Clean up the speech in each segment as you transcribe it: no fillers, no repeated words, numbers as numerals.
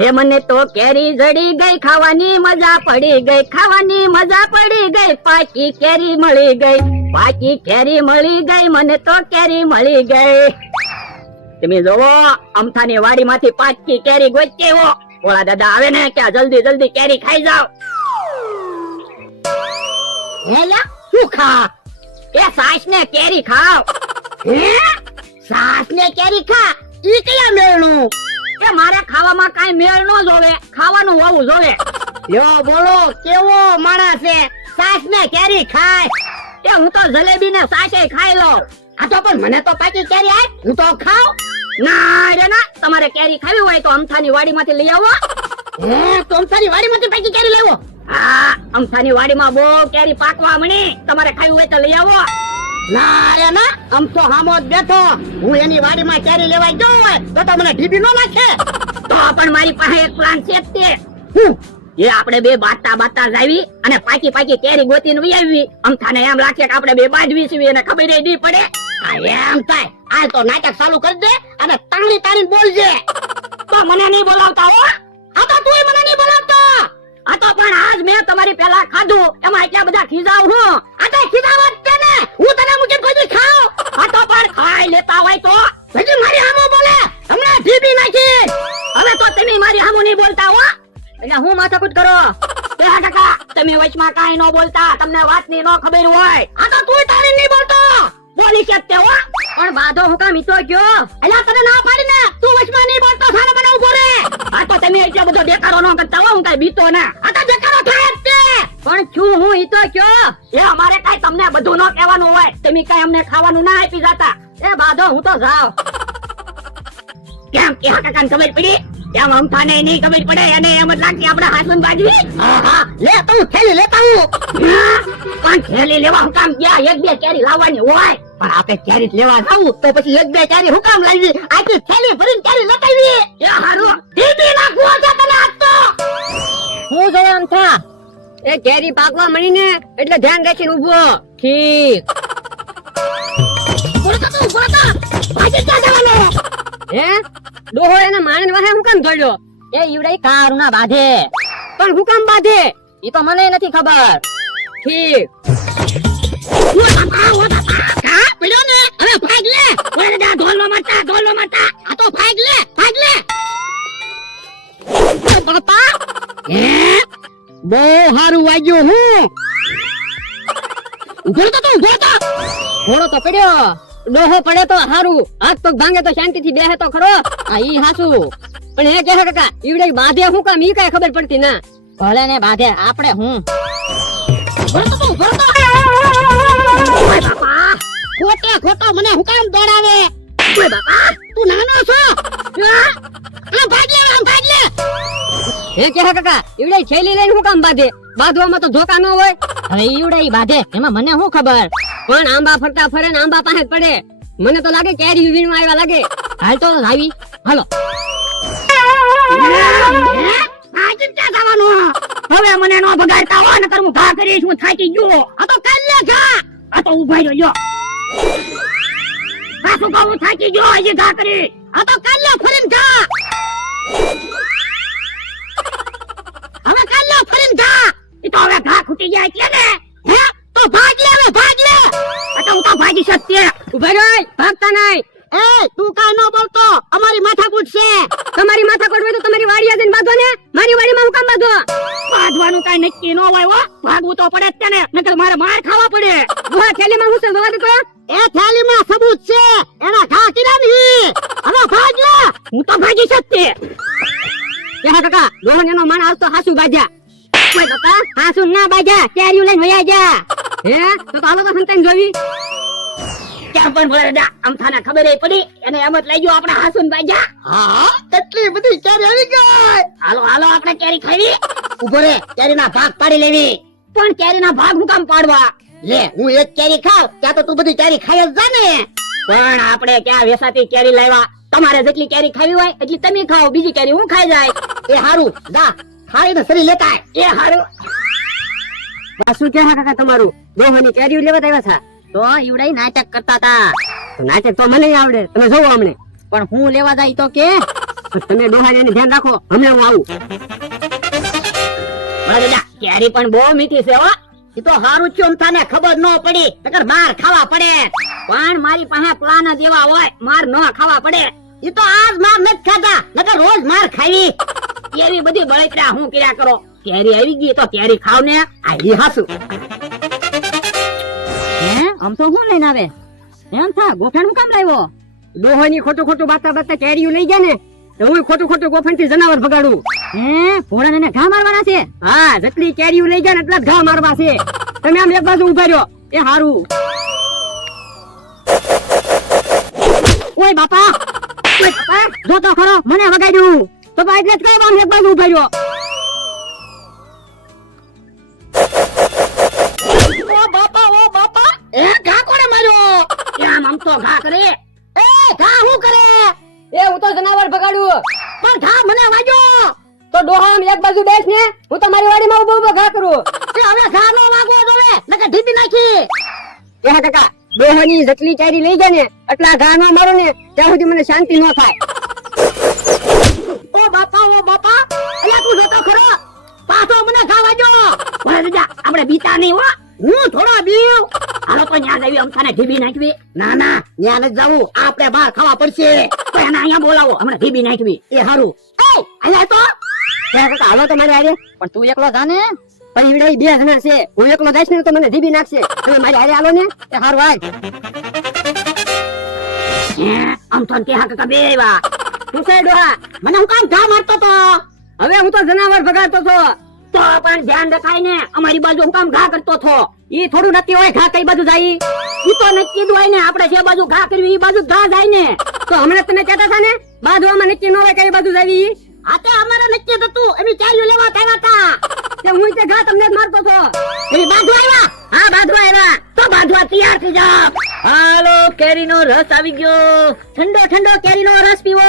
હે મને તો કેરી જડી ગઈ, ખાવાની મજા પડી ગઈ, ખાવાની મજા પડી ગઈ, પાકી કેરી મળી ગઈ, પાકી કેરી મળી ગઈ, મને તો કેરી મળી ગઈ. તમે જોવો અમથાની વાડીમાંથી પાકી કેરી ગોતી હો. ભોળા દાદા આવે ને કે જલ્દી જલ્દી કેરી ખાઈ જાવ. હેલા શું ખા? એ સાસ ને કેરી ખાવ. હે સાસ ને કેરી ખા? ઈ કયા મેળનું? એ મારે ખાવામાં કાઈ મેળ નો જોવે, ખાવાનું હોવું જોવે. લ્યો બોલો કેવો માણસ છે, સાસ ને કેરી ખાય? એ હું તો જલેબી ને સાસે ખાઈ લઉં. આ તો પણ મને તો પાકી કેરી આપ, હું તો ખાઉં. ના રે ના, તમારે કેરી ખાવી હોય તો અમથાની વાડીમાંથી લઈ આવો. હે તો અમથાની વાડીમાંથી પાકી કેરી લેવો? હા, અમથાની વાડીમાં બહુ કેરી પાકવા મળી, તમારે ખાવી હોય તો લઈ આવો. ના રે ના, આમ તો હામો જ બેઠો, હું એની વાડીમાં કેરી લેવા ગયો હોય તો મને ઢીબી નો નાખે. તો પણ મારી પાસે એક પ્લાન છે જ તે. એ આપણે બે બાતા જાવી અને પાકી પાકી કેરી ગોતીને લઈ આવી. અમથાને એમ લાગે કે આપણે બે બાજવી છીએ અને ખબર નહીં પડે. એમ થાય હાલ તો નાટક ચાલુ કરી દે અને તાણી તાણી બોલજે. તો મને નહીં બોલાવતા હો. આ તો તુંય મને નહીં બોલાવતો. આ તો પણ આજ મેં તમારી પહેલા ખાધું એમાં એટલા બધા ખીજાવ હું. આ તો ખીજાવત છે ને, હું તને મુજબ કોઈ દી ખાઉં. આ તો પણ ખાઈ લેતા હોય તો હજી મારી સામે બોલે, હમણાં ઢીબી નાખી. હવે તો તમે મારી સામે નહીં બોલતા હો. એટલે હું માથાકૂટ કરો? એ કાકા તમે વચમાં કાઈ ન બોલતા, તમને વાતની નો ખબર હોય. આ તો તુંય તારી નહીં બોલતો, બોલી કે તે હો. પણ બાધો હું કામ ઈતો ગયો? એલા તને ના પાડી ને, તું વચમાં નહીં બોલતો, સાને મને ઉભો રે. આ તો તમે એટલો બધો દેખાડો ન કરતા હો, હું કાઈ બીતો ના. આ તો દેખાડો થાય જ તે. પણ છું હું ઈતો ગયો? એ અમારે કાઈ તમને બધું ન કહેવાનું હોય, તમે કાઈ અમને ખાવાનું ના આપી જાતા. એ બાધો હું તો જાવ. કેમ કે કાકાને ખબર પડી? કેમ અમથાને નહીં ખબર પડે? અને એમ જ લાગે આપણે હાસુન બાજવી. હા લે તું થેલી લેતા હું. પણ થેલી લેવા હું કામ ગયા? એક બે કેરી લાવવાની હોય. પણ આપણે કેરી લેવા જાવું તો પછી એક બે કેરી હું કામ લાવી? આખી થેલી ભરીને કેરી લતાવી. એ હારું ઢીબી નાખવો છે તને આજ તો. હું જોવા અમથા એ કેરી પાકવા મળી ને એટલે ધ્યાન રાખીને ઊભો. ઠીક. બોલતા ભાજી ક્યાં જવાનો? હે ડોહો એના માણન વાહે હું કામ જોડ્યો? એ ઈવડે કારું ના બાંધે. પણ હું કામ બાંધે ઈ તો મને નથી ખબર. ઠીક. કા પડ્યો ને, હવે ભાગ લે. ઓરે દા ઢોલનો મારતા, ઢોલનો મારતા. આ તો ભાગ લે, ભાગ લે. બાપા હે બહુ હારું વાગ્યું. હું ઉભો તો ઘોડો તો પડ્યો. ડોહો પડે તો હારું, હાથ પગ ભાંગે તો શાંતિથી બેહે તો ખરો. આ ઈ હાસુ. પણ એ કહે કાકા ઈવડે બાંધે હું કામ ઈ કાઈ ખબર પડતી ના. ભલે ને બાંધે, આપણે હું ઓય બાપા ખોટે ખોટો મને હું કામ દોડાવે? ઓય બાપા તું નાનો છો? આ ભાગ લે, આમ ભાગ લે. એ કહે કાકા ઈવડે છેલી લઈને હું કામ બાંધે? બાંધવામાં તો ધોકા ન હોય. હવે ઈવડે ઈ બાંધે એમાં મને શું ખબર? પણ આંબા ફરતા ફરે ને આંબા પાસે પડે. મને તો લાગે કેરી વીણવા આવ્યા લાગે. હાલ તો આવી હાલો. હવે મને નો ભગાડતા હો, નકર હું ઘા કરીશ, હું થાકી ગયો. આ તો કાલ લે ઘા. આ તો ઉભા રહ્યો. પાછું કહું હું થાકી ગયો, હજી ઘા કરી. આ તો કાલ લે ફરીને ઘા. હવે કાલ લે ફરીને ઘા. ઈ તો હવે ઘા ખૂટી ગયા એટલે ને. હે તો ભાગ લે, હવે ભાગ લે. આ તો હું તો ભાગી શકતે. ઉભા રહી, ભાગતા નહીં. એ તું કાઈ ન બોલતો, અમારી માથાકૂટ છે. તમારી માથાકૂટ હોય તો તમારી વાડીએ જઈને બાંધો ને. મારી વાડીમાં હું કામ બાંધો? બાંધવાનું કાઈ નક્કી ન હોય હો, ભાગવું તો પડે જ ને, નકર મારે માર ખાવા પડે. ઓહ થેલીમાં હું છે જોવા દેતો? એ થેલીમાં સબૂત છે, એના ઘા કર્યા નહીં. હવે ભાગ લે. હું તો ભાગી શકતે. એ હા કાકા રોહન એનો માણ આજ તો હાસુ બાજા. ઓય બાપા હાસુ ના બાજા, કેરીઓ લઈને વયા જા. હે તો હાલો તો સંતાન જોવી. ક્યાં પણ બોલે દાદા અમથાને ખબર એ પડી એને એમ જ લઈ ગયો આપણે હાસુન બાજા. હા કેટલી બધી કેરી આવી ગઈ. હાલો હાલો આપણે કેરી ખાવી. ઉભો રે, કેરીના ભાગ પાડી લેવી. પણ કેરીના ભાગ હું કામ પાડવા? લે હું એક કેરી ખાવ ત્યાં તો તું બધી કેરી ખાઈ જ જા ને. પણ આપણે ક્યાં વેસાતી કેરી લાવ્યા? તમારે જેટલી કેરી ખાવી હોય એટલી તમે ખાઓ, બીજી કેરી હું ખાઈ જાય. એ હારું જા ખાઈને સરી લેતા. એ હારું શું કે કાકા તમારું દોહની કેરીઓ લેવા આવ્યા હતા? તો ઈવડાઈ નાટક કરતા હતા. નાટક તો મને આવડે, તમે જોવો અમને. પણ હું લેવા જાય તો કે તમે ડોહાને ધ્યાન રાખો, હમણાં હું આવું. દાદા કેરી પણ બહુ મીઠી છે હો. ઈ તો હારું થયું અમથાને ખબર ન પડી, નકર માર ખાવા પડે. પણ મારી પાસે પ્લાન જ એવા હોય, માર ન ખાવા પડે. ઈ તો આજ માર નથી ખાતા, નકર રોજ માર ખાવી. એવી બધી બળતરા હું કર્યા કરો. કેરી આવી ગઈ તો કેરી ખાવ ને. આ ઈ હાસુ. આમ તો હું લઈને આવે એમ થા ગોફણ હું કામ લાવ્યો? ડોહોની ખોટું ખોટું બાતા બાતા કેરીયું લઈ ગયા ને તો હું ખોટું ખોટું ગોફણ થી જનાવર ભગાડું. ભોળાને એને ઘા મારવાના છે? હા, જેટલી કેરીયું લઈ ગયા ને એટલા જ ઘા મારવા છે. તમે આમ એક બાજુ ઉભા રહ્યો એ હારું. ઓય બાપા, ઓય બાપા, જો તો ખરો મને વગાડ્યું તો બા એટલે જ કઈ આમ એક બાજુ ઉભા રહ્યો. ઓ બાપા એ ઘા કોણે માર્યો? આમ તો ઘા કરે. એ ઘા હું કરે? એ હું તો જનાવર ભગાડું. પણ ઘા મને વાગ્યો. તો ડોહા આમ એક બાજુ બેસ ને, હું તો મારી વાડીમાં ઉભો ઉભો ઘા કરું. એ હવે ઘા નો વાગવો જોવે, નકર ઢીપી નાખી. એ હા કાકા, ડોહાની જેટલી કેરી લઈ જાય ને એટલા ઘા ન મારો ને ત્યાં સુધી મને શાંતિ ન થાય. ઓ બાપા અલ્યા તું જોતો ખરો, પાછો મને ઘા વાગ્યો. ઓય દાદા આપણે બીતા નહીં હો. હું થોડો બીવ. હાલો તો ન્યા જઈએ, અમથાને ઢીબી નાખવી. ના ન્યા નથી જાવું, આપણે બહાર ખાવા પડશે. તો એને અહીંયા બોલાવો, હમણાં ઢીબી નાખવી. એ હારું. એ અહીંયા તો કાકા હાલો તો મારી હારે. પણ તું એકલો જા ને, પણ ઈવડે બે જણા છે. હું એકલો જઈશ ને તો મને ધીબી નાખશે. તમે મારી હારે હાલો ને એ હારું. આજ આમ તો કે હા કાકા બે આવ્યા. તું છે ડોહા, મને હું કામ ઘા મારતો તો? હવે હું તો જનાવર ભગાડતો છો. તો પણ ધ્યાન રખાય ને, અમારી બાજુ હું કામ ઘા કરતો છો? ઈ થોડું નક્કી હોય ઘા કઈ બાજુ જાય? ઈ તો નક્કી જ હોય ને, આપણે જે બાજુ ઘા કરવી ઈ બાજુ ઘા જાય ને. તો હમણાં તમે કહેતા હતા ને બાજુમાં નક્કી ન હોય કઈ બાજુ જાય. આ તો અમારે નક્કી જ હતું, એની ચાલ્યું લેવા આવ્યા હતા. કે હું તે ઘા તમને જ મારતો છો. એની બાજુ આવ્યા? હા બાજુ આવ્યા. તો બાજવા તૈયાર થઈ જાવ. હાલો, કેરીનો રસ આવી ગયો. ઠંડો ઠંડો કેરીનો રસ પીવો.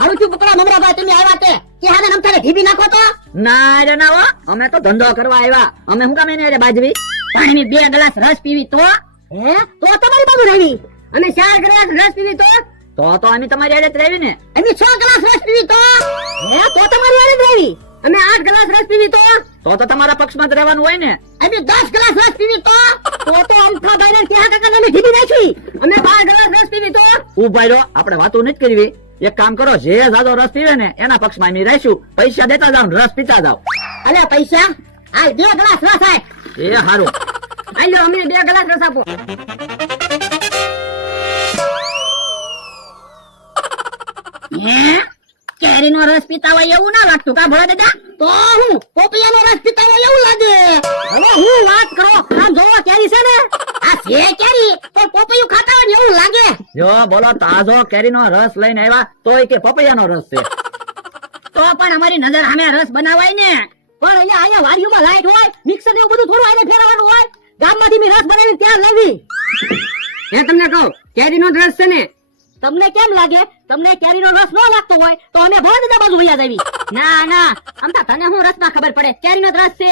હારું છું પકડા મમરાભાઈ, તમે આવ્યા તે કે હાને નમતાને ઢીબી નાખો તો? ના રે ના હો, અમે તો ધંધો કરવા આવ્યા. અમે હું કામ એને હારે બાજવી? પાણીની 2 ગ્લાસ રસ પીવી તો? હે તો તમારી બાજુ રહી. અમે 4 ગ્લાસ રસ પીવી તો અમે તમારી હારે જ રહેવી ને. એની 6 ગ્લાસ રસ પીવી તો? હે તો તમારી હારે જ રહી. અમે 8 ગ્લાસ રસ પીવી તો તમારા પક્ષમાં જ રહેવાનું હોય ને. એની 10 ગ્લાસ રસ પીવી તો? તો અમથા ભાઈને ક્યાં કાકા તમે ઢીબી નાખી. અમે 12 ગ્લાસ રસ પીવી તો? ઉભાઈ રહો, આપણે વાતો નથી કરવી. એક કામ કરો, જે જાજો રસ પીવે ને એના પક્ષમાં અમે રહીશું. પૈસા દેતા જાવ, રસ પીતા જાવ. અલે પૈસા આ 2 ગ્લાસ રસ આય. એ હારું. આલ્યો અમને 2 ગ્લાસ રસ આપો. હે કેરીનો રસ પીતા હોય એવું ના લાગતું કા ભોળા દાદા? તો હું પોપિયાનો રસ પીતા હોય એવું લાગે. હવે હું વાત કરો, આમ જોવો કેરી છે ને, આ છે કેરી તો પોપિયું ખાતા હોય ને એવું લાગે. જો બોલો, તાજો કેરીનો રસ લઈને આવ્યા તોય કે પપૈયાનો રસ છે. તો પણ અમારી નજર સામે રસ બનાવાય ને. પણ અહીંયા વાડીઓમાં લાઈટ હોય, મિક્સર ને એવું બધું થોડું આને ફેરવવાનું હોય. ગામમાંથી મેં રસ બનાવીને ત્યાં લાવી. એ તમને કહું, કેરીનો જ રસ છે ને? તમને કેમ લાગે? તમને કેરીનો રસ ન લાગતો હોય તો અમે ભોળા દાદા બાજુ વયા જાવી. ના અમતા તને હું રસમાં ખબર પડે, કેરીનો જ રસ છે.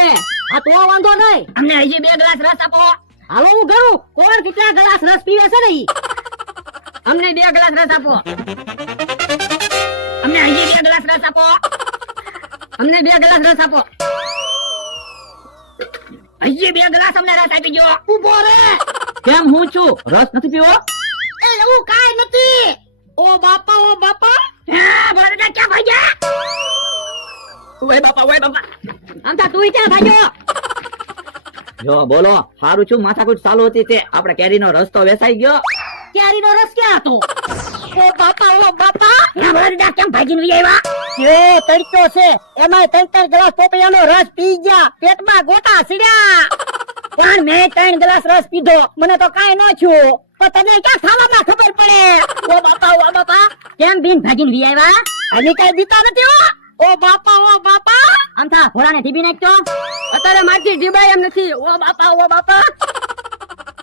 આ તો વાંધો નહીં, અમને હજી 2 ગ્લાસ રસ આપો. હાલો હું કરું, કોણ કેટલા ગ્લાસ રસ પીવે છે ને ઈ? અમને 2 ગ્લાસ રસ આપો. અમને હજી 2 ગ્લાસ રસ આપો. અમને 2 ગ્લાસ રસ આપો. હજી 2 ગ્લાસ અમને રસ આપી દો. ઉભો રે. કેમ હું છું? રસ નથી પીવો? એ એવું કાઈ નથી. ઓ બાપા હા ભરડા ક્યાં ભાગ્યા? ઓય બાપા. આમતા તું ક્યાં ભાગ્યો? જો બોલો, હારું છું માથાકૂટ ચાલુ હતી તે આપણે કેરીનો રસ તો વેચાઈ ગયો. કેરીનો રસ ક્યાં હતો? ઓ બાપા હે ભરડા કેમ ભાગીને વઈ આવ્યા? એ તડકો છે, એમાં 3 ગ્લાસ પોપિયાનો રસ પી ગયા, પેટમાં ગોટા સીડ્યા. પણ મેં 3 ગ્લાસ રસ પીધો, મને તો કાઈ ન થયું. પણ તને ક્યાં ખાવામાં ખબર પડે? ઓ બાપા કેમ બીન ભાગીને વી આવ્યા? આની કઈ દીતા નથી હો. ઓ બાપા આમ થા ભોળાને ઢીબી નાખતો. અત્યારે મારથી ઢીબાય એમ નથી. ઓ બાપા